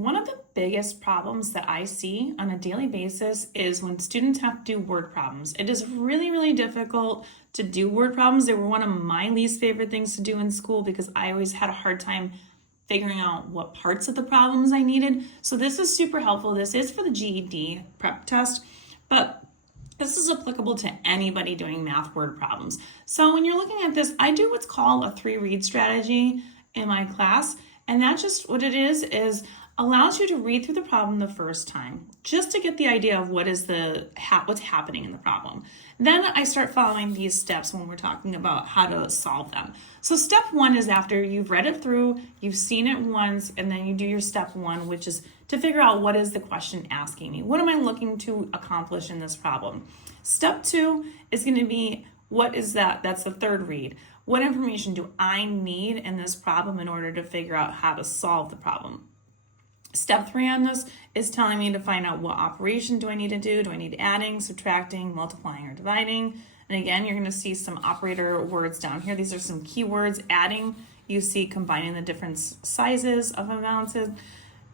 One of the biggest problems that I see on a daily basis is when students have to do word problems. It is really, really difficult to do word problems. They were one of my least favorite things to do in school because I always had a hard time figuring out what parts of the problems I needed. So this is super helpful. This is for the GED prep test, but this is applicable to anybody doing math word problems. So when you're looking at this, I do what's called a 3-read strategy in my class. And that's just what it is allows you to read through the problem the first time, just to get the idea of what's happening in the problem. Then I start following these steps when we're talking about how to solve them. So step 1 is after you've read it through, you've seen it once, and then you do your step 1, which is to figure out what is the question asking me? What am I looking to accomplish in this problem? Step 2 is going to be, what is that? That's the 3rd read. What information do I need in this problem in order to figure out how to solve the problem? Step 3 on this is telling me to find out what operation do I need to do. Do I need adding, subtracting, multiplying, or dividing? And again, you're going to see some operator words down here. These are some keywords. Adding, you see combining the different sizes of amounts.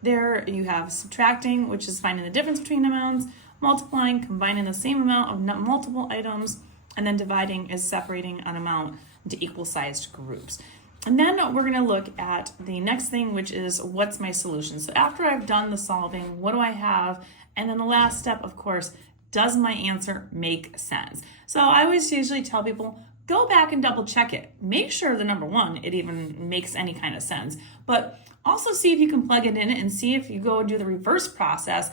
There you have subtracting, which is finding the difference between amounts. Multiplying, combining the same amount of multiple items. And then dividing is separating an amount into equal-sized groups. And then we're going to look at the next thing, which is what's my solution. So after I've done the solving, what do I have? And then the last step, of course, does my answer make sense? So I always usually tell people, go back and double check it. Make sure the number 1, it even makes any kind of sense. But also see if you can plug it in and see if you go and do the reverse process,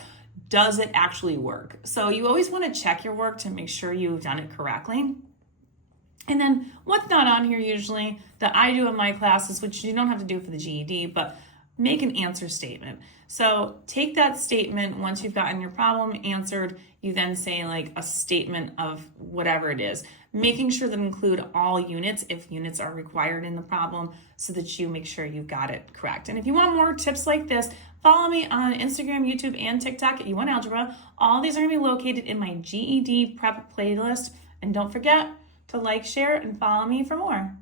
does it actually work? So you always want to check your work to make sure you've done it correctly. And then what's not on here usually that I do in my classes, which you don't have to do for the GED, but make an answer statement. So take that statement once you've gotten your problem answered, you then say like a statement of whatever it is, making sure that include all units if units are required in the problem so that you make sure you've got it correct. And if you want more tips like this, follow me on Instagram, YouTube, and TikTok at U1Algebra. All these are going to be located in my GED prep playlist. And don't forget to like, share, and follow me for more.